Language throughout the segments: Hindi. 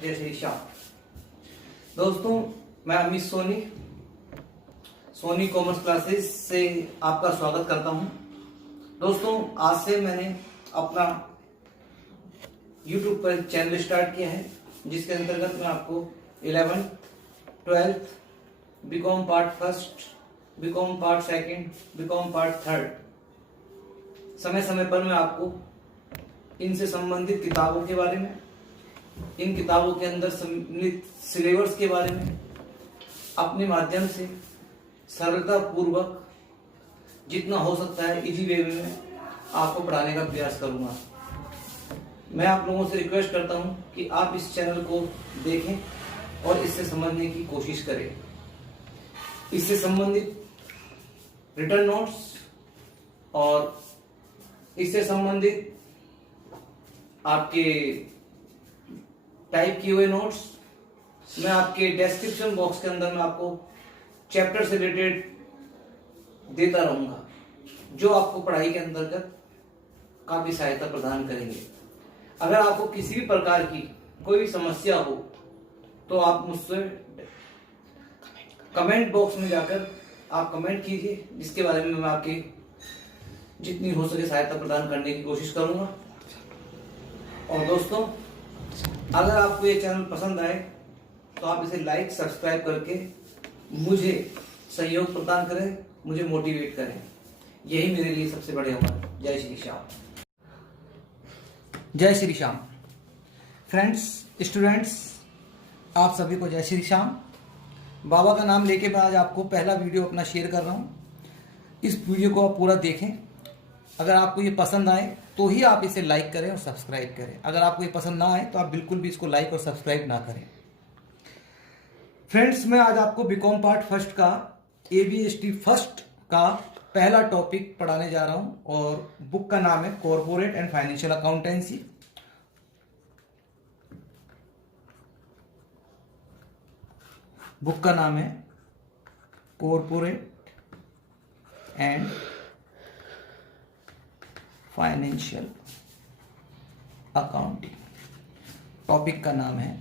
जय श्री श्याम। दोस्तों, मैं अमित सोनी कॉमर्स क्लासेस से आपका स्वागत करता हूं। दोस्तों, आज से मैंने अपना YouTube पर चैनल स्टार्ट किया है, जिसके अंतर्गत मैं आपको 11th, 12th, BCom part first, BCom part second, BCom part third समय समय पर मैं आपको इनसे संबंधित किताबों के बारे में, इन किताबों के अंदर सम्मिलित सिलेबस के बारे में अपने माध्यम से सरलता पूर्वक जितना हो सकता है इजी वे में आपको पढ़ाने का प्रयास करूंगा। मैं आप लोगों से रिक्वेस्ट करता हूं कि आप इस चैनल को देखें और इससे समझने की कोशिश करें। इससे संबंधित रिटर्न नोट्स और इससे संबंधित आपके टाइप किए हुए नोट्स मैं आपके डिस्क्रिप्शन बॉक्स के अंदर में आपको चैप्टर से रिलेटेड देता रहूंगा, जो आपको पढ़ाई के अंतर्गत काफी सहायता प्रदान करेंगे। अगर आपको किसी भी प्रकार की कोई भी समस्या हो तो आप मुझसे कमेंट बॉक्स में जाकर आप कमेंट कीजिए, जिसके बारे में मैं आपकी जितनी हो सके सहायता प्रदान करने की कोशिश करूंगा। और दोस्तों, अगर आपको ये चैनल पसंद आए तो आप इसे लाइक सब्सक्राइब करके मुझे सहयोग प्रदान करें, मुझे मोटिवेट करें। यही मेरे लिए सबसे बड़े अमर। जय श्री श्याम। जय श्री श्याम। फ्रेंड्स, स्टूडेंट्स, आप सभी को जय श्री श्याम। बाबा का नाम लेके मैं आज आपको पहला वीडियो अपना शेयर कर रहा हूँ। इस वीडियो को आप पूरा देखें। अगर आपको ये पसंद आए तो ही आप इसे लाइक करें और सब्सक्राइब करें। अगर आपको ये पसंद ना आए तो आप बिल्कुल भी इसको लाइक और सब्सक्राइब ना करें। फ्रेंड्स, मैं आज आपको बीकॉम पार्ट फर्स्ट का ABST फर्स्ट का पहला टॉपिक पढ़ाने जा रहा हूं और बुक का नाम है corporate and financial accountancy. Book का नाम है corporate and financial accounting. Topic का नाम है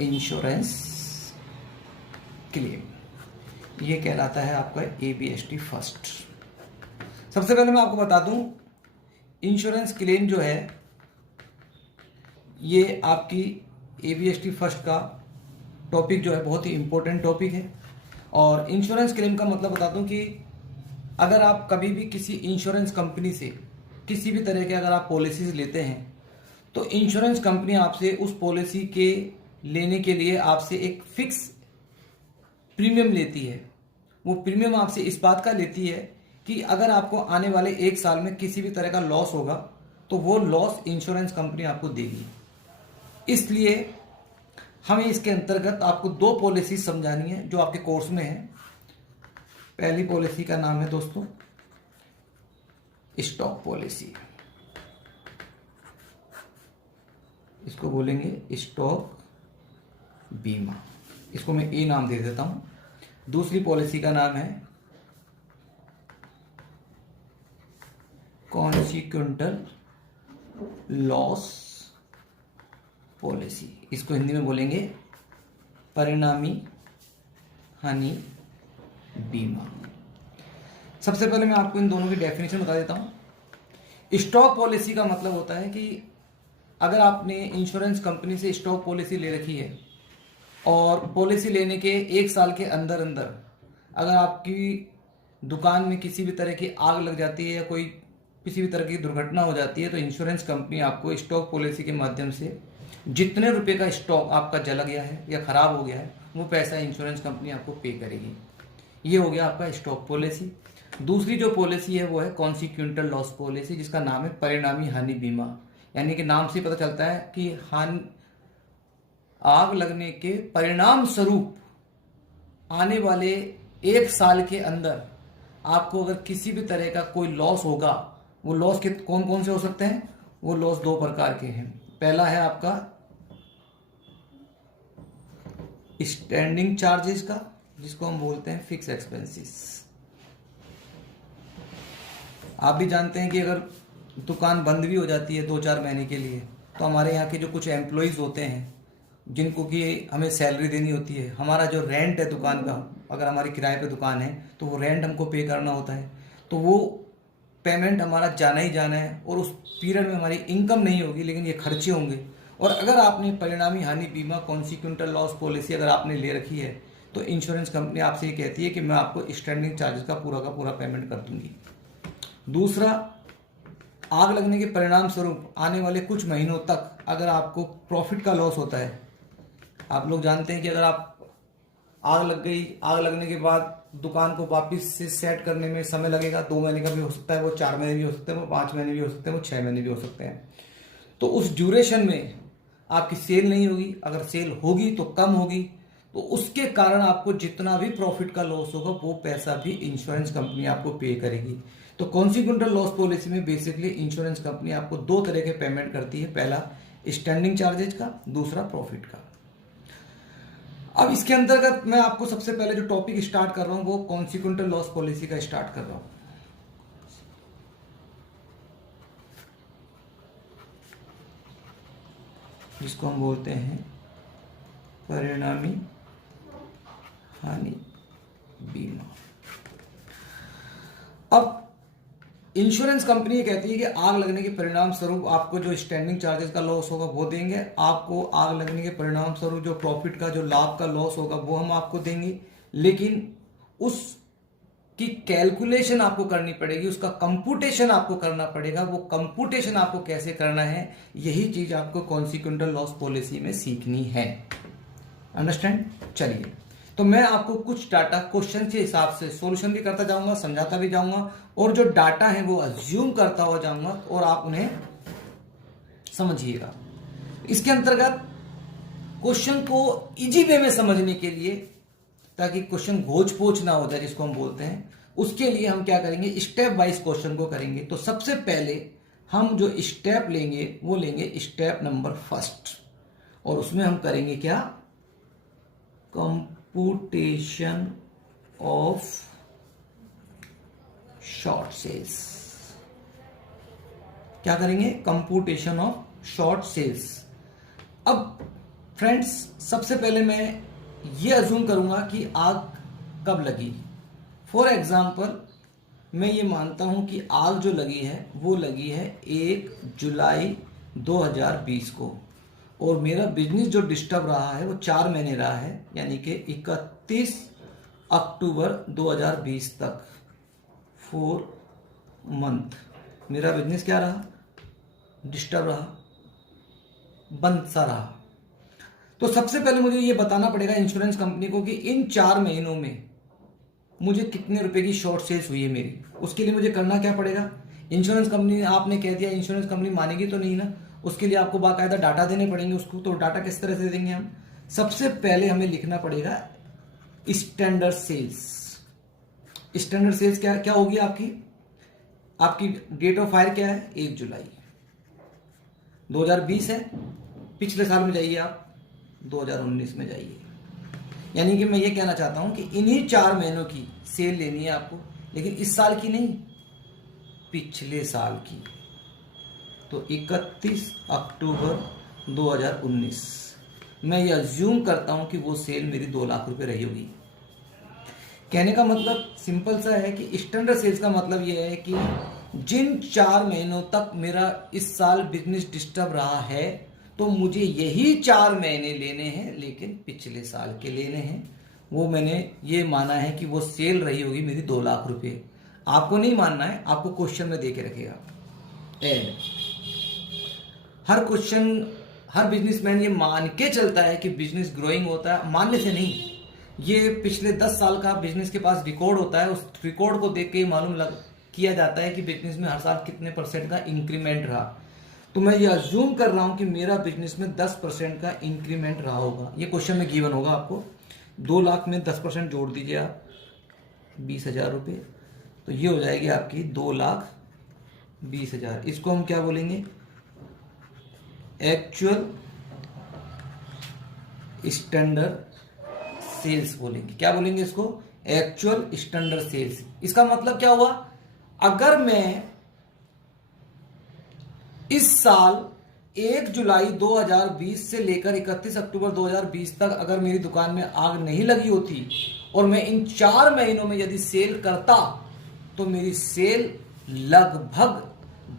इंश्योरेंस क्लेम। ये कहलाता है आपका ABST फर्स्ट। सबसे पहले मैं आपको बता दूं, इंश्योरेंस क्लेम जो है ये आपकी ABST फर्स्ट का टॉपिक जो है बहुत ही इंपॉर्टेंट टॉपिक है। और इंश्योरेंस क्लेम का मतलब बता दूं कि अगर आप कभी भी किसी इंश्योरेंस कंपनी से किसी भी तरह के अगर आप पॉलिसीज लेते हैं तो इंश्योरेंस कंपनी आपसे उस पॉलिसी के लेने के लिए आपसे एक फिक्स प्रीमियम लेती है। वो प्रीमियम आपसे इस बात का लेती है कि अगर आपको आने वाले 1 साल में किसी भी तरह का लॉस होगा तो वो लॉस इंश्योरेंस कंपनी आपको देगी। इसलिए हमें इसके अंतर्गत आपको 2 पॉलिसी समझानी है जो आपके कोर्स में है। पहली पॉलिसी का नाम है दोस्तों स्टॉक पॉलिसी। इसको बोलेंगे स्टॉक बीमा। इसको मैं ए नाम दे देता हूं। दूसरी पॉलिसी का नाम है कॉन्सिक्वेंटल लॉस पॉलिसी। इसको हिंदी में बोलेंगे परिणामी हानि बीमा। सबसे पहले मैं आपको इन दोनों की डेफिनेशन बता देता हूं। स्टॉक पॉलिसी का मतलब होता है कि अगर आपने इंश्योरेंस कंपनी से स्टॉक पॉलिसी ले रखी है और पॉलिसी लेने के 1 साल के अंदर अंदर अगर आपकी दुकान में किसी भी तरह की आग लग जाती है या कोई किसी भी तरह की दुर्घटना हो जाती है तो इंश्योरेंस कंपनी आपको स्टॉक पॉलिसी के माध्यम से जितने रुपए का स्टॉक आपका जला गया है या खराब हो गया है वो पैसा इंश्योरेंस कंपनी आपको पे करेगी। ये हो गया आपका स्टॉक पॉलिसी। दूसरी जो पॉलिसी है वो है कॉन्सिक्वेंटल लॉस पॉलिसी, जिसका नाम है परिणामी हानि बीमा। यानी कि नाम से पता चलता है कि आग लगने के परिणाम स्वरूप आने वाले 1 साल के अंदर आपको अगर किसी भी तरह का कोई लॉस होगा, वो लॉस के कौन कौन से हो सकते हैं? वो लॉस 2 प्रकार के हैं। पहला है आपका स्टैंडिंग चार्जेस का, जिसको हम बोलते हैं फिक्स एक्सपेंसेस। आप भी जानते हैं कि अगर दुकान बंद भी हो जाती है 2-4 महीने के लिए तो हमारे यहाँ के जो कुछ एम्प्लॉयज़ होते हैं जिनको कि हमें सैलरी देनी होती है, हमारा जो रेंट है दुकान का, अगर हमारी किराए पे दुकान है तो वो रेंट हमको पे करना होता है, तो वो पेमेंट हमारा जाना ही जाना है और उस पीरियड में हमारी इनकम नहीं होगी लेकिन ये खर्चे होंगे। और अगर आपने परिणामी हानि बीमा कॉन्सिक्वेंटल लॉस पॉलिसी अगर आपने ले रखी है तो इंश्योरेंस कंपनी आपसे ये कहती है कि मैं आपको स्टैंडिंग चार्जेस का पूरा पेमेंट कर दूंगी। दूसरा, आग लगने के परिणाम स्वरूप आने वाले कुछ महीनों तक अगर आपको प्रॉफिट का लॉस होता है, आप लोग जानते हैं कि अगर आप आग लग गई, आग लगने के बाद दुकान को वापस से सेट करने में समय लगेगा, 2 महीने का भी हो सकता है, वो 4 महीने भी हो सकते हैं, वो 5 महीने भी हो सकते हैं, वो 6 महीने भी हो सकते हैं। तो उस ड्यूरेशन में आपकी सेल नहीं होगी, अगर सेल होगी तो कम होगी, तो उसके कारण आपको जितना भी प्रॉफिट का लॉस होगा वो पैसा भी इंश्योरेंस कंपनी आपको पे करेगी। तो कॉन्सिक्वेंटल लॉस पॉलिसी में बेसिकली इंश्योरेंस कंपनी आपको 2 तरह के पेमेंट करती है, पहला स्टैंडिंग चार्जेज का, दूसरा प्रॉफिट का। अब इसके अंतर्गत मैं आपको सबसे पहले जो टॉपिक स्टार्ट कर रहा हूं वो कॉन्सिक्वेंटल लॉस पॉलिसी का स्टार्ट कर रहा हूं। जिसको हम बोलते हैं परिणामी हानि बीमा। अब इंश्योरेंस कंपनी ये कहती है कि आग लगने के परिणाम स्वरूप आपको जो स्टैंडिंग चार्जेस का लॉस होगा वो देंगे, आपको आग लगने के परिणाम स्वरूप जो प्रॉफिट का जो लाभ का लॉस होगा वो हम आपको देंगे, लेकिन उसकी कैलकुलेशन आपको करनी पड़ेगी, उसका कंप्यूटेशन आपको करना पड़ेगा। वो कंप्यूटेशन आपको कैसे करना है यही चीज आपको कॉन्सिक्वेंटल लॉस पॉलिसी में सीखनी है। अंडरस्टैंड? चलिए, तो मैं आपको कुछ डाटा क्वेश्चन के हिसाब से सॉल्यूशन भी करता जाऊंगा, समझाता भी जाऊंगा, और जो डाटा है वो अज्यूम करता हुआ जाऊंगा और आप उन्हें समझिएगा। इसके अंतर्गत क्वेश्चन को इजी वे में समझने के लिए, ताकि क्वेश्चन घोच पोच ना हो जाए जिसको हम बोलते हैं, उसके लिए हम क्या करेंगे, स्टेप वाइज क्वेश्चन को करेंगे। तो सबसे पहले हम जो स्टेप लेंगे वो लेंगे स्टेप नंबर फर्स्ट, और उसमें हम करेंगे क्या, कंप्यूटेशन ऑफ शॉर्ट सेल्स। क्या करेंगे, कंप्यूटेशन ऑफ शॉर्ट सेल्स। अब फ्रेंड्स, सबसे पहले मैं ये अज्यूम करूंगा कि आग कब लगी। फॉर एग्जाम्पल मैं ये मानता हूं कि आग जो लगी है वो लगी है 1 जुलाई 2020 को, और मेरा बिजनेस जो डिस्टर्ब रहा है वो 4 महीने रहा है, यानी कि 31 अक्टूबर 2020 तक 4 मंथ मेरा बिजनेस क्या रहा, डिस्टर्ब रहा, बंद सा रहा। तो सबसे पहले मुझे ये बताना पड़ेगा इंश्योरेंस कंपनी को कि इन 4 महीनों में मुझे कितने रुपए की शॉर्ट सेल्स हुई है मेरी। उसके लिए मुझे करना क्या पड़ेगा, इंश्योरेंस कंपनी आपने कह दिया, इंश्योरेंस कंपनी मानेगी तो नहीं ना, उसके लिए आपको बाकायदा डाटा देने पड़ेंगे उसको। तो डाटा किस तरह से देंगे हम, सबसे पहले हमें लिखना पड़ेगा स्टैंडर्ड सेल्स। स्टैंडर्ड सेल्स क्या क्या होगी आपकी डेट ऑफ फायर क्या है, 1 जुलाई 2020 है। पिछले साल में जाइए आप, 2019 में जाइए। यानी कि मैं ये कहना चाहता हूं कि इन्हीं 4 महीनों की सेल लेनी है आपको, लेकिन इस साल की नहीं, पिछले साल की। तो 31 अक्टूबर 2019 मैं ये अज्यूम करता हूं कि वो सेल मेरी 2 लाख रुपए रही होगी। कहने का मतलब सिंपल सा है कि स्टैंडर्ड सेल्स का मतलब ये है कि जिन 4 महीनों तक मेरा इस साल बिजनेस डिस्टर्ब रहा है तो मुझे यही 4 महीने लेने हैं, लेकिन पिछले साल के लेने हैं। वो मैंने ये माना है कि वो सेल रही होगी मेरी 2 लाख रुपए। आपको नहीं मानना है, आपको क्वेश्चन में दे के रखेगा एड। हर क्वेश्चन, हर बिजनेसमैन ये मान के चलता है कि बिजनेस ग्रोइंग होता है, मानने से नहीं। ये पिछले 10 साल का बिजनेस के पास रिकॉर्ड होता है, उस रिकॉर्ड को देख के मालूम किया जाता है कि बिजनेस में हर साल कितने % का इंक्रीमेंट रहा। तो मैं ये अज्यूम कर रहा हूं कि मेरा बिजनेस में 10% का इंक्रीमेंट रहा होगा। ये क्वेश्चन में गिवन होगा आपको। 2 लाख में 10% जोड़ दीजिए आप, 20,000 रुपये, तो ये हो जाएगी आपकी 2,20,000। इसको हम क्या बोलेंगे, एक्चुअल स्टैंडर्ड सेल्स बोलेंगे। क्या बोलेंगे इसको, एक्चुअल स्टैंडर्ड सेल्स। इसका मतलब क्या हुआ, अगर मैं इस साल 1 जुलाई 2020 से लेकर 31 अक्टूबर 2020 तक अगर मेरी दुकान में आग नहीं लगी होती और मैं इन 4 महीनों में यदि सेल करता तो मेरी सेल लगभग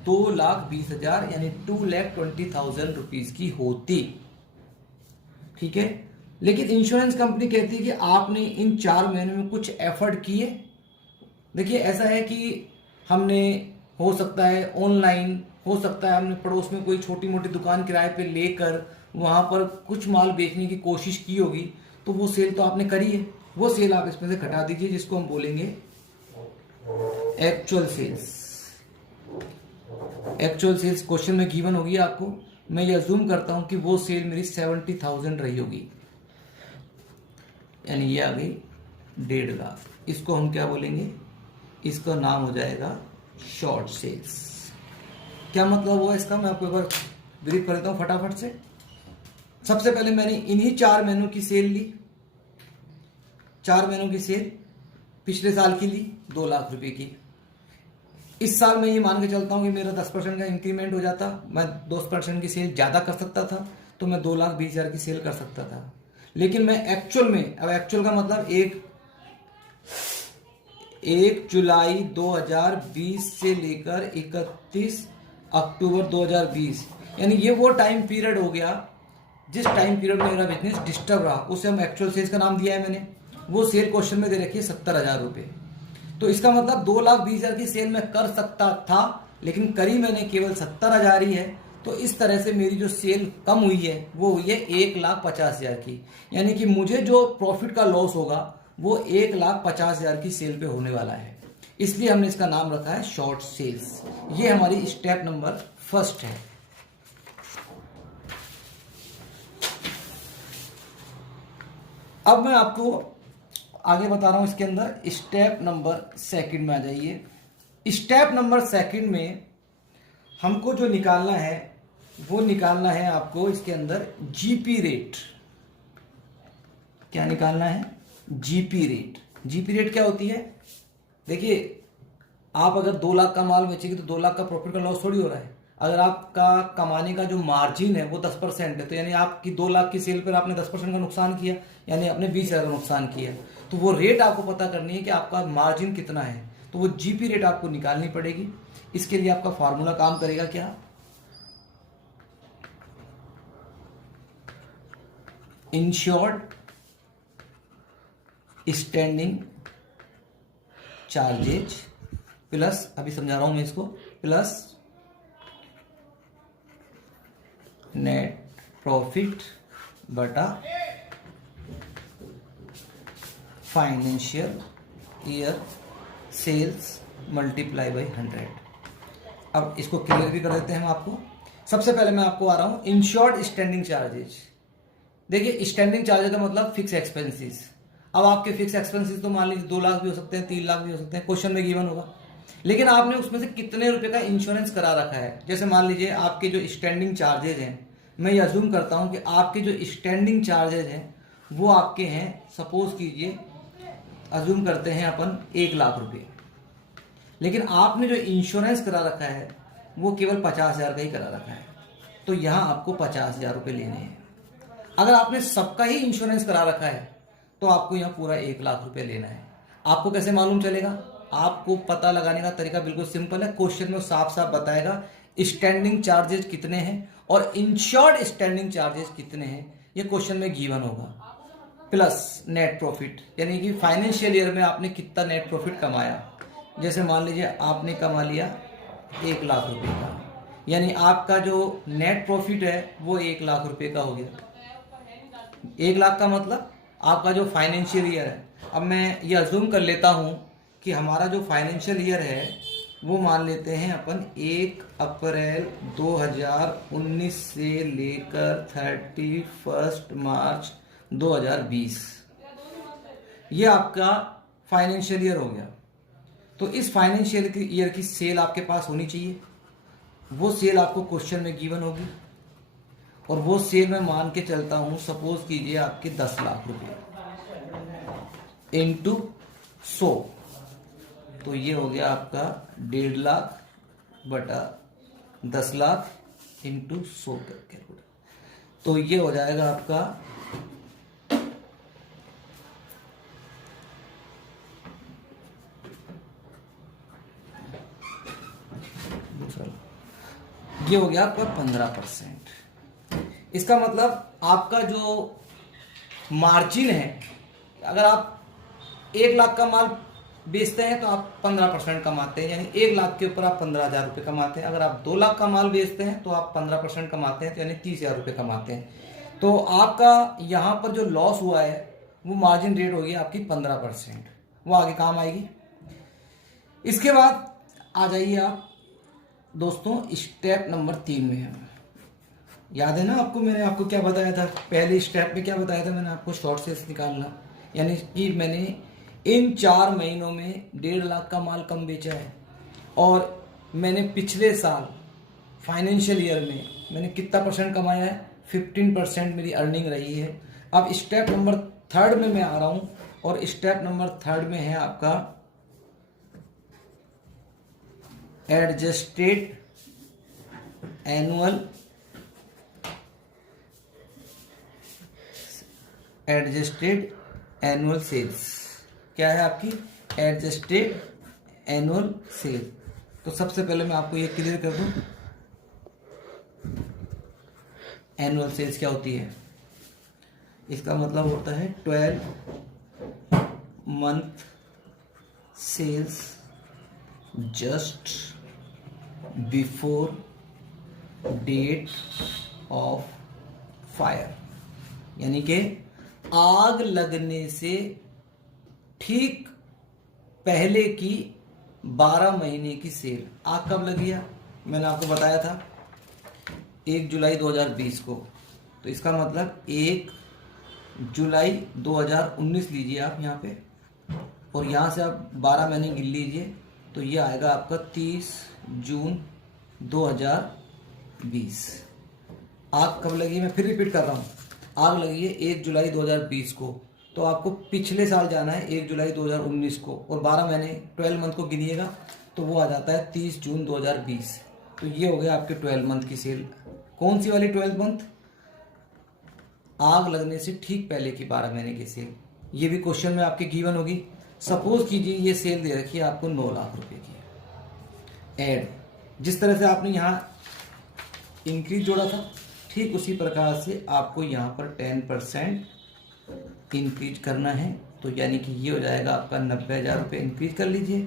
2,20,000 यानी 2,20,000 रुपीज की होती। ठीक है, लेकिन इंश्योरेंस कंपनी कहती है कि आपने इन 4 महीनों में कुछ एफर्ट किए। देखिए ऐसा है कि हमने, हो सकता है ऑनलाइन, हो सकता है हमने पड़ोस में कोई छोटी मोटी दुकान किराए पे लेकर वहां पर कुछ माल बेचने की कोशिश की होगी, तो वो सेल तो आपने करी है, वो सेल आप इसमें से घटा दीजिए, जिसको हम बोलेंगे actual sales. Actual sales question में गिवन होगी आपको। मैं ये अज्यूम करता हूं कि वो सेल मेरी 70,000 रही होगी, यानी ये आ गई 1.5 लाख। इसको हम क्या बोलेंगे, इसका नाम हो जाएगा शॉर्ट सेल्स। क्या मतलब हुआ इसका, मैं आपको एक बार ब्रीफ कर देता हूं फटाफट से। सबसे पहले मैंने इन्हीं 4 महीनों की सेल ली, 4 महीनों की सेल पिछले साल की ली 2 लाख रुपए की। इस साल मैं ये मान के चलता हूं कि मेरा 10% का इंक्रीमेंट हो जाता, मैं 2% की सेल ज्यादा कर सकता था, तो मैं 2,20,000 की सेल कर सकता था। लेकिन मैं एक्चुअल में, अब एक्चुअल का मतलब 1 जुलाई 2020 से लेकर 31 अक्टूबर 2020, यानी ये वो टाइम पीरियड हो गया जिस टाइम पीरियड में मेरा बिजनेस डिस्टर्ब रहा, उसे हम एक्चुअल सेल्स का नाम दिया है मैंने। वो सेल क्वेश्चन में दे रखी है 70,000 रुपए। तो इसका मतलब 2,20,000 की सेल मैं कर सकता था, लेकिन करी मैंने केवल 70,000 ही है। तो इस तरह से मेरी जो सेल कम हुई है वो हुई है 1,50,000 की, यानी कि मुझे जो प्रॉफिट का लॉस होगा वो 1,50,000 की सेल पे होने वाला है। इसलिए हमने इसका नाम रखा है शॉर्ट सेल्स। ये हमारी स्टेप नंबर फर्स्ट है। अब मैं आपको आगे बता रहा हूं, इसके अंदर स्टेप नंबर सेकंड में आ जाइए। स्टेप नंबर सेकंड में हमको जो निकालना है वो निकालना है आपको इसके अंदर जीपी रेट। क्या निकालना है, जीपी रेट। जीपी रेट क्या होती है, देखिए आप अगर 2 लाख का माल बेचेंगे तो 2 लाख का प्रॉफिट का लॉस थोड़ी हो रहा है। अगर आपका कमाने का जो मार्जिन है वो 10% है, तो यानी आपकी 2 लाख की सेल पर आपने 10% का नुकसान किया, यानी आपने 20,000 का नुकसान किया। तो वो रेट आपको पता करनी है कि आपका मार्जिन कितना है, तो वो जीपी रेट आपको निकालनी पड़ेगी। इसके लिए आपका फॉर्मूला काम करेगा क्या, इंश्योर्ड स्टैंडिंग चार्जेज प्लस, अभी समझा रहा हूं मैं इसको, प्लस नेट प्रॉफिट बटा financial year sales multiply by 100। अब इसको क्लियर भी कर देते हैं हम आपको। सबसे पहले मैं आपको आ रहा हूं इंश्योर्ड स्टैंडिंग चार्जेज। देखिए स्टैंडिंग चार्जेज का मतलब फिक्स एक्सपेंसेस। अब आपके फिक्स एक्सपेंसेस तो मान लीजिए 2 लाख भी हो सकते हैं, 3 लाख भी हो सकते हैं, क्वेश्चन में गिवन होगा। लेकिन आपने उसमें से कितने रुपए का इंश्योरेंस करा रखा है। जैसे मान लीजिए आपके जो स्टैंडिंग चार्जेज हैं, मैं ये अज्यूम करता हूं कि आपके जो स्टैंडिंग चार्जेज हैं वो आपके हैं, सपोज कीजिए अज्यूम करते हैं अपन 1 लाख रुपए, लेकिन आपने जो इंश्योरेंस करा रखा है वो केवल 50,000 का ही करा रखा है, तो यहां आपको 50,000 रुपए लेने हैं। अगर आपने सबका ही इंश्योरेंस करा रखा है तो आपको यहाँ पूरा 1 लाख रुपए लेना है। आपको कैसे मालूम चलेगा, आपको पता लगाने का तरीका बिल्कुल सिंपल है। क्वेश्चन में साफ साफ बताएगा स्टैंडिंग चार्जेस कितने हैं और इंश्योर्ड स्टैंडिंग चार्जेस कितने हैं, ये क्वेश्चन में गिवन होगा, प्लस नेट प्रॉफिट, यानी कि फाइनेंशियल ईयर में आपने कितना नेट प्रॉफिट कमाया। जैसे मान लीजिए आपने कमा लिया 1 लाख रुपए का, यानी आपका जो नेट प्रॉफिट है वो 1 लाख रुपए का हो गया। 1 लाख का मतलब आपका जो फाइनेंशियल ईयर है। अब मैं ये अज्यूम कर लेता हूं कि हमारा जो फाइनेंशियल ईयर है वो मान लेते हैं अपन 1 अप्रैल 2019 से लेकर 31 मार्च 2020, ये आपका फाइनेंशियल ईयर हो गया। तो इस फाइनेंशियल ईयर की सेल आपके पास होनी चाहिए। वो सेल आपको क्वेश्चन में गिवन होगी और वो सेल मैं मान के चलता हूं, सपोज कीजिए आपके 10 लाख रुपए इंटू 100, तो ये हो गया आपका 1.5 लाख बटा 10 लाख इंटू 100 कैलकुलेटर। तो ये हो जाएगा आपका ये हो गया आपका 15%। इसका मतलब आपका जो मार्जिन है, अगर आप 1 लाख का माल बेचते हैं तो आप 15% कमाते हैं, यानी 1 लाख के ऊपर आप 15,000 रुपये कमाते हैं। अगर आप 2 लाख का माल बेचते हैं तो आप 15% कमाते हैं, तो यानी 30,000 रुपये कमाते हैं। तो आपका यहाँ पर जो लॉस हुआ है वो मार्जिन रेट होगी आपकी 15%, वो आगे काम आएगी। इसके बाद आ जाइए आप दोस्तों स्टेप नंबर 3 में है। याद है ना आपको, मैंने आपको क्या बताया था पहले स्टेप में, क्या बताया था मैंने आपको? शॉर्ट सेल्स निकालना, यानी कि मैंने इन 4 महीनों में 1.5 लाख का माल कम बेचा है, और मैंने पिछले साल फाइनेंशियल ईयर में मैंने कितना % कमाया है? 15% मेरी अर्निंग रही है। अब स्टेप नंबर 3 में मैं आ रहा हूँ, और स्टेप नंबर 3 में है आपका एडजस्टेड एनुअल सेल्स। क्या है आपकी? Adjusted annual sale. तो सबसे पहले मैं आपको ये क्लियर कर दूं, एनुअल सेल्स क्या होती है। इसका मतलब होता है 12 month sales just before date of fire, यानी कि आग लगने से ठीक पहले की 12 महीने की सेल। आग कब लगी है? मैंने आपको बताया था 1 जुलाई 2020 को। तो इसका मतलब 1 जुलाई 2019 लीजिए आप यहाँ पे, और यहाँ से आप 12 महीने गिन लीजिए, तो ये आएगा आपका 30 जून 2020। आग कब लगी? मैं फिर रिपीट कर रहा हूँ, आग लगी है 1 जुलाई 2020 को, तो आपको पिछले साल जाना है 1 जुलाई 2019 को, और 12 महीने 12 मंथ को गिनिएगा तो वो आ जाता है 30 जून 2020। तो ये हो गया आपके 12 मंथ की सेल। कौन सी वाली 12 मंथ? आग लगने से ठीक पहले की 12 महीने की सेल। ये भी क्वेश्चन में आपके गिवन होगी। सपोज कीजिए ये सेल दे रखी है आपको 9 लाख रुपए की। ऐड जिस तरह से आपने यहाँ इंक्रीज जोड़ा था, ठीक उसी प्रकार से आपको यहाँ पर 10% इंक्रीज करना है। तो यानी कि ये हो जाएगा आपका 90,000 रुपये इंक्रीज कर लीजिए,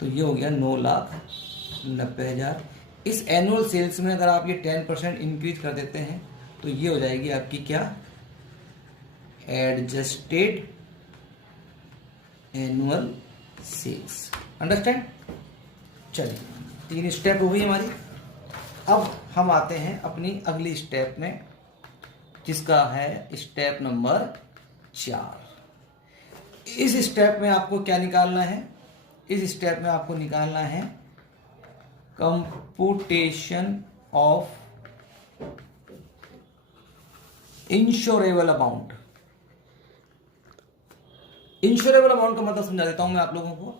तो ये हो गया 9,90,000। इस एनुअल सेल्स में अगर आप ये 10% इंक्रीज कर देते हैं तो ये हो जाएगी आपकी क्या? Adjusted annual sales. अंडरस्टैंड? चलिए 3 स्टेप हो गई हमारी। अब हम आते हैं अपनी अगली स्टेप में, जिसका है स्टेप नंबर 4। इस स्टेप में आपको क्या निकालना है? इस स्टेप में आपको निकालना है computation of insurable amount. Insurable amount का मतलब समझा देता हूं मैं आप लोगों को।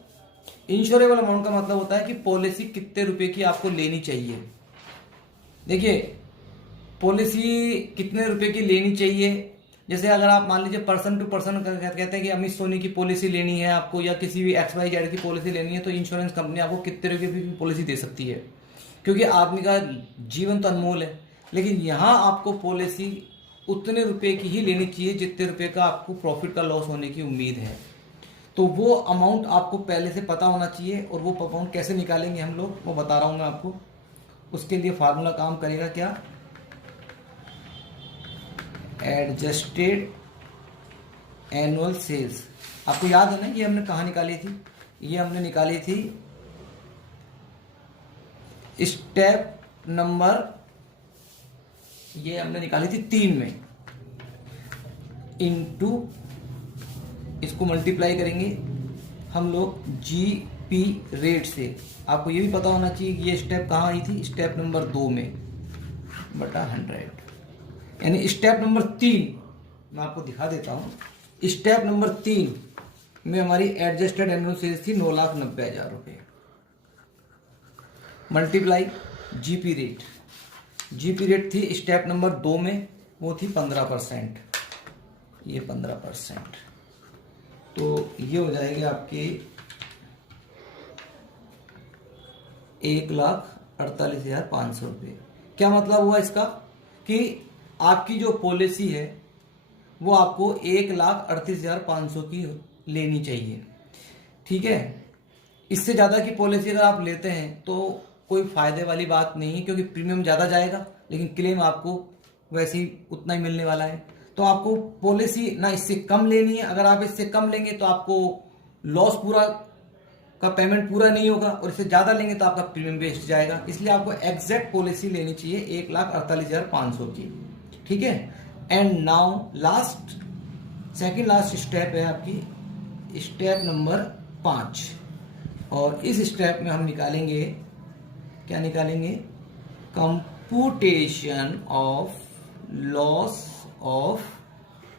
इंश्योरेबल अमाउंट का मतलब होता है कि पॉलिसी कितने रुपए की आपको लेनी चाहिए। देखिए, पॉलिसी कितने रुपए की लेनी चाहिए, जैसे अगर आप मान लीजिए पर्सन टू पर्सन कहते हैं कि अमित सोनी की पॉलिसी लेनी है आपको, या किसी भी XYZ की पॉलिसी लेनी है, तो इंश्योरेंस कंपनी आपको कितने रुपए की पॉलिसी दे सकती है, क्योंकि आदमी का जीवन तो अनमोल है। लेकिन यहाँ आपको पॉलिसी उतने रुपए की ही लेनी चाहिए जितने रुपए का आपको प्रॉफिट का लॉस होने की उम्मीद है। तो वो अमाउंट आपको पहले से पता होना चाहिए, और वो अमाउंट कैसे निकालेंगे हम लोग वो बता रहा हूँ मैं आपको। उसके लिए फार्मूला काम करेगा क्या? Adjusted annual sales. आपको याद है ना ये हमने कहाँ निकाली थी? ये हमने निकाली थी स्टेप नंबर, ये हमने निकाली थी 3 में। इनटू इसको मल्टीप्लाई करेंगे हम लोग GP रेट से। आपको ये भी पता होना चाहिए ये स्टेप कहाँ आई थी? स्टेप नंबर 2 में बटा 100, यानी स्टेप नंबर 3 मैं आपको दिखा देता हूँ। स्टेप नंबर 3 में हमारी एडजस्टेड एनुअल सेल्स थी 9,90,000 रुपये, multiply GP rate. GP rate थी स्टेप नंबर 2 में, वो थी 15%, ये 15%, तो ये हो जाएगी आपकी 1,48,500 रुपये। क्या मतलब हुआ इसका कि आपकी जो पॉलिसी है वो आपको 1,38,500 की लेनी चाहिए, ठीक है। इससे ज़्यादा की पॉलिसी अगर आप लेते हैं तो कोई फ़ायदे वाली बात नहीं है, क्योंकि प्रीमियम ज़्यादा जाएगा लेकिन क्लेम आपको वैसे ही उतना ही मिलने वाला है। तो आपको पॉलिसी ना इससे कम लेनी है, अगर आप इससे कम लेंगे तो आपको लॉस पूरा का पेमेंट पूरा नहीं होगा, और इससे ज़्यादा लेंगे तो आपका प्रीमियम वेस्ट जाएगा। इसलिए आपको एग्जैक्ट पॉलिसी लेनी चाहिए 1,48,500 की, ठीक है। And now second last step है आपकी स्टेप नंबर 5, और इस स्टेप में हम निकालेंगे, क्या निकालेंगे, computation of loss of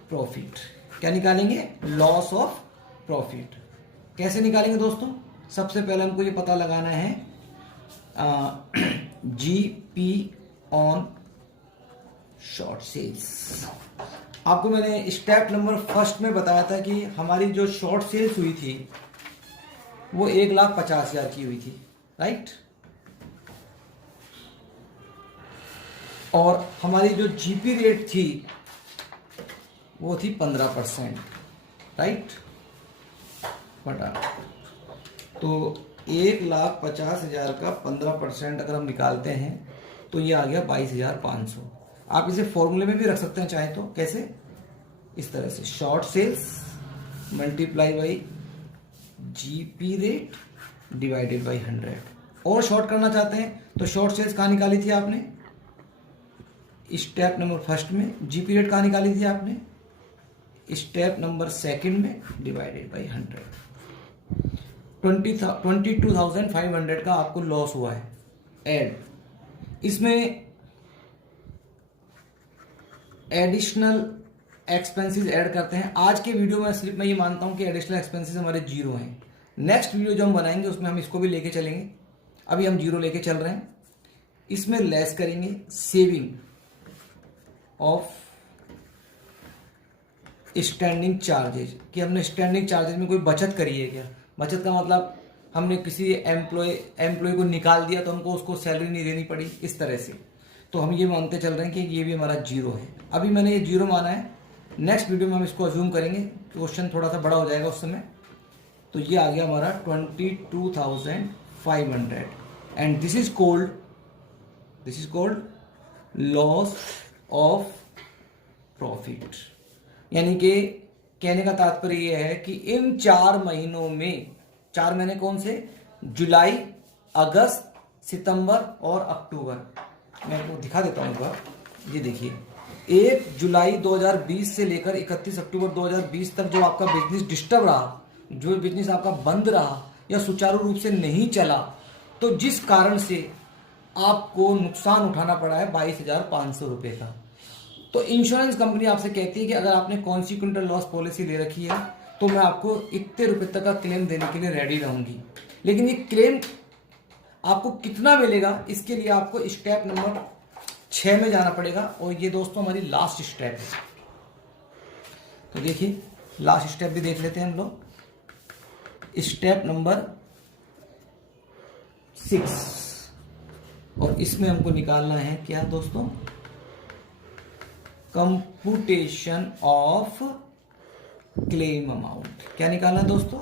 profit. क्या निकालेंगे, लॉस ऑफ प्रॉफिट। कैसे निकालेंगे दोस्तों, सबसे पहले हमको ये पता लगाना है जीपी ऑन शॉर्ट सेल्स। आपको मैंने स्टेप नंबर 1 में बताया था कि हमारी जो शॉर्ट सेल्स हुई थी वो 1,50,000 की हुई थी, राइट। और हमारी जो जीपी रेट थी वो थी 15%, राइट, बटा, तो 1,50,000 का 15% अगर हम निकालते हैं तो ये आ गया 22,500। आप इसे फॉर्मूले में भी रख सकते हैं चाहे तो, कैसे, इस तरह से, short sales multiply by GP rate divided by 100। और शॉर्ट करना चाहते हैं तो शॉर्ट सेल्स कहाँ निकाली थी आपने, स्टेप नंबर 1 में। जीपी रेट कहाँ निकाली थी आपने, स्टेप नंबर 2 में, डिवाइडेड बाई 100। 22,500 का आपको लॉस हुआ है। ऐड, इसमें एडिशनल एक्सपेंसेस ऐड करते हैं। आज के वीडियो में सिर्फ मैं ये मानता हूं कि एडिशनल एक्सपेंसेस हमारे 0 हैं। नेक्स्ट वीडियो जो हम बनाएंगे उसमें हम इसको भी लेके चलेंगे, अभी हम 0 लेके चल रहे हैं। इसमें लेस करेंगे सेविंग ऑफ स्टैंडिंग चार्जेज, कि हमने स्टैंडिंग चार्जेज में कोई बचत करी है क्या। बचत का मतलब हमने किसी एम्प्लॉय को निकाल दिया तो हमको उसको सैलरी नहीं देनी पड़ी, इस तरह से। तो हम ये मानते चल रहे हैं कि ये भी हमारा 0 है। अभी मैंने ये 0 माना है, नेक्स्ट वीडियो में हम इसको अज्यूम करेंगे, क्वेश्चन थोड़ा सा बड़ा हो जाएगा उस समय। तो ये आ गया हमारा 22,500 and this is called loss of profit. यानी कि कहने का तात्पर्य यह है कि इन 4 महीनों में, 4 महीने कौन से, जुलाई, अगस्त, सितंबर और अक्टूबर। मैं आपको दिखा देता हूं एक बार, ये देखिए, 1 जुलाई 2020 से लेकर 31 अक्टूबर 2020 तक जो आपका बिजनेस डिस्टर्ब रहा, जो बिजनेस आपका बंद रहा या सुचारू रूप से नहीं चला, तो जिस कारण से आपको नुकसान उठाना पड़ा है 22,500 रुपये का। तो इंश्योरेंस कंपनी आपसे कहती है कि अगर आपने कॉन्सिक्वेंटल लॉस पॉलिसी ले रखी है तो मैं आपको इतने रुपए तक का क्लेम देने के लिए रेडी रहूंगी। लेकिन ये क्लेम आपको कितना मिलेगा, इसके लिए आपको स्टेप नंबर 6 में जाना पड़ेगा, और ये दोस्तों हमारी लास्ट स्टेप है। तो देखिए, लास्ट स्टेप भी देख लेते हैं हम लोग। स्टेप नंबर 6, और इसमें हमको निकालना है क्या दोस्तों, कंप्यूटेशन ऑफ क्लेम अमाउंट। क्या निकालना है दोस्तों,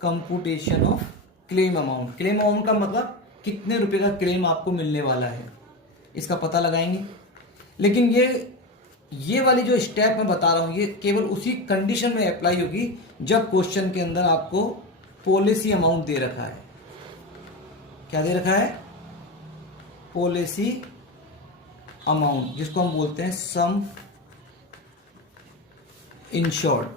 computation of claim amount. Claim amount का मतलब कितने रुपए का क्लेम आपको मिलने वाला है, इसका पता लगाएंगे। लेकिन ये वाली जो स्टेप मैं बता रहा हूं, ये केवल उसी कंडीशन में अप्लाई होगी जब क्वेश्चन के अंदर आपको पॉलिसी अमाउंट दे रखा है। क्या दे रखा है, पॉलिसी अमाउंट, जिसको हम बोलते हैं सम इंश्योर्ड।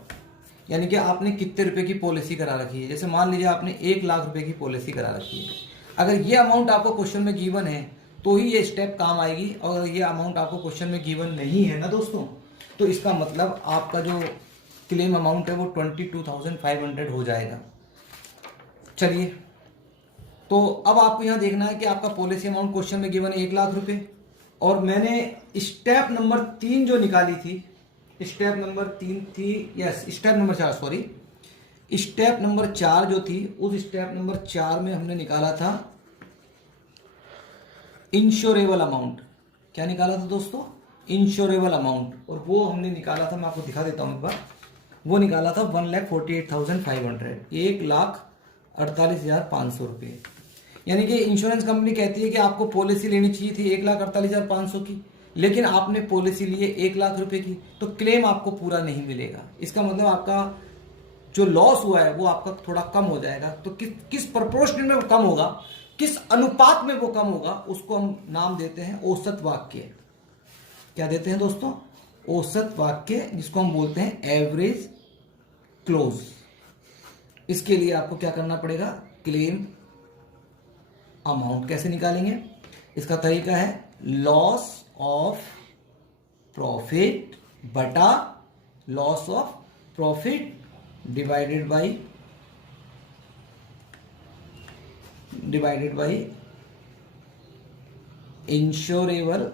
यानी कि आपने कितने रुपए की पॉलिसी करा रखी है। जैसे मान लीजिए आपने 1 लाख रुपए की पॉलिसी करा रखी है। अगर ये अमाउंट आपको क्वेश्चन में गिवन है तो ही ये स्टेप काम आएगी, और अगर ये अमाउंट आपको क्वेश्चन में गिवन नहीं है ना दोस्तों, तो इसका मतलब आपका जो क्लेम अमाउंट है वो 22,500 हो जाएगा। चलिए, तो अब आपको यहां देखना है कि आपका पॉलिसी अमाउंट क्वेश्चन में गिवन है 1 लाख रुपए, और मैंने स्टेप नंबर 3 जो निकाली थी, स्टेप नंबर 3 थी, yes step number 4, sorry step number 4 जो थी, उस स्टेप नंबर 4 में हमने निकाला था इंश्योरेबल अमाउंट। क्या निकाला था दोस्तों? Insurable amount. और वो हमने निकाला था, मैं आपको दिखा देता हूं एक बार, वो निकाला था 1,48,500, 1,48,500 रुपये। यानी कि इंश्योरेंस कंपनी कहती है कि आपको पॉलिसी लेनी चाहिए थी 1,48,500 की, लेकिन आपने पॉलिसी लिए 1 लाख रुपए की, तो क्लेम आपको पूरा नहीं मिलेगा। इसका मतलब आपका जो लॉस हुआ है वो आपका थोड़ा कम हो जाएगा। तो किस प्रपोर्शन में वो कम होगा, किस अनुपात में वो कम होगा, उसको हम नाम देते हैं औसत वाक्य। क्या देते हैं दोस्तों? औसत वाक्य, जिसको हम बोलते हैं एवरेज क्लोज। इसके लिए आपको क्या करना पड़ेगा? क्लेम अमाउंट कैसे निकालेंगे? इसका तरीका है लॉस ऑफ प्रॉफिट बटा loss of profit divided by insurable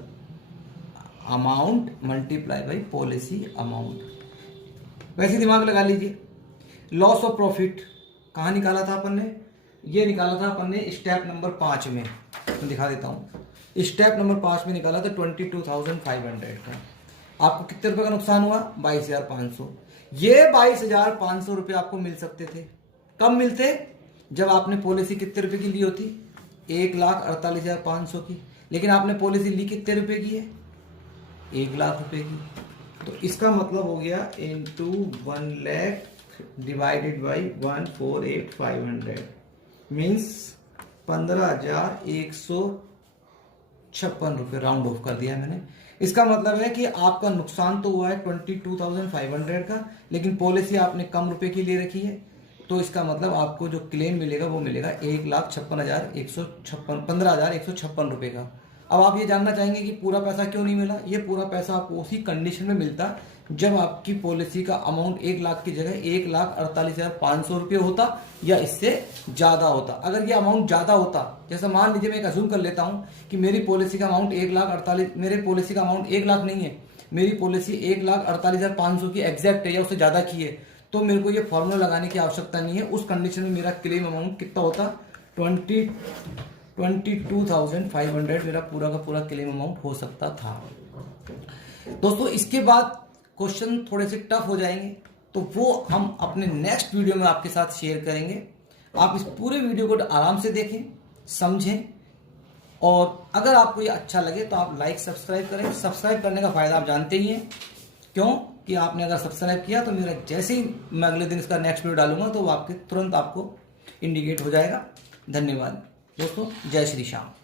amount multiply by policy amount. वैसे दिमाग लगा लीजिए। लॉस ऑफ प्रॉफिट कहाँ निकाला था अपन ने? ये निकाला था अपन ने स्टेप नंबर 5 में। मैं दिखा देता हूँ। स्टेप नंबर 5 में निकाला था 22,500 का। आपको कितने रुपए का नुकसान हुआ? 22,500। ये 22,500 रुपये आपको मिल सकते थे। कब मिलते? जब आपने पॉलिसी कितने रुपए की ली होती? 1,48,500 की। लेकिन आपने पॉलिसी ली कितने रुपए की है? 1 लाख रुपए की। तो इसका मतलब हो गया into 1 lakh divided by 148,500 means 15,156 रुपये। राउंड ऑफ कर दिया मैंने। इसका मतलब है कि आपका नुकसान तो हुआ है 22,500 का, लेकिन पॉलिसी आपने कम रुपए की ले रखी है। तो इसका मतलब आपको जो क्लेम मिलेगा वो मिलेगा 1,56,156 15,156 रुपये का। अब आप ये जानना चाहेंगे कि पूरा पैसा क्यों नहीं मिला? ये पूरा पैसा आपको उसी कंडीशन में मिलता जब आपकी पॉलिसी का अमाउंट 1 लाख की जगह 1,48,500 रुपये होता या इससे ज्यादा होता। अगर ये अमाउंट ज्यादा होता, जैसे मान लीजिए मैं एक अज्यूम कर लेता हूं कि मेरी पॉलिसी का अमाउंट 1,48,000, मेरे पॉलिसी का अमाउंट 1 लाख नहीं है, मेरी पॉलिसी 1,48,500 की एग्जैक्ट है या उससे ज्यादा की है, तो मेरे को ये फॉर्मूला लगाने की आवश्यकता नहीं है। उस कंडीशन में मेरा क्लेम अमाउंट कितना होता? 22,500 मेरा पूरा का पूरा क्लेम अमाउंट हो सकता था। दोस्तों इसके बाद क्वेश्चन थोड़े से टफ हो जाएंगे, तो वो हम अपने नेक्स्ट वीडियो में आपके साथ शेयर करेंगे। आप इस पूरे वीडियो को आराम से देखें, समझें, और अगर आपको ये अच्छा लगे तो आप लाइक सब्सक्राइब करें। सब्सक्राइब करने का फायदा आप जानते ही हैं, क्यों कि आपने अगर सब्सक्राइब किया तो मेरा जैसे ही मैं अगले दिन इसका नेक्स्ट वीडियो डालूंगा तो वो आपके तुरंत आपको इंडिकेट हो जाएगा। धन्यवाद दोस्तों, जय श्री श्याम।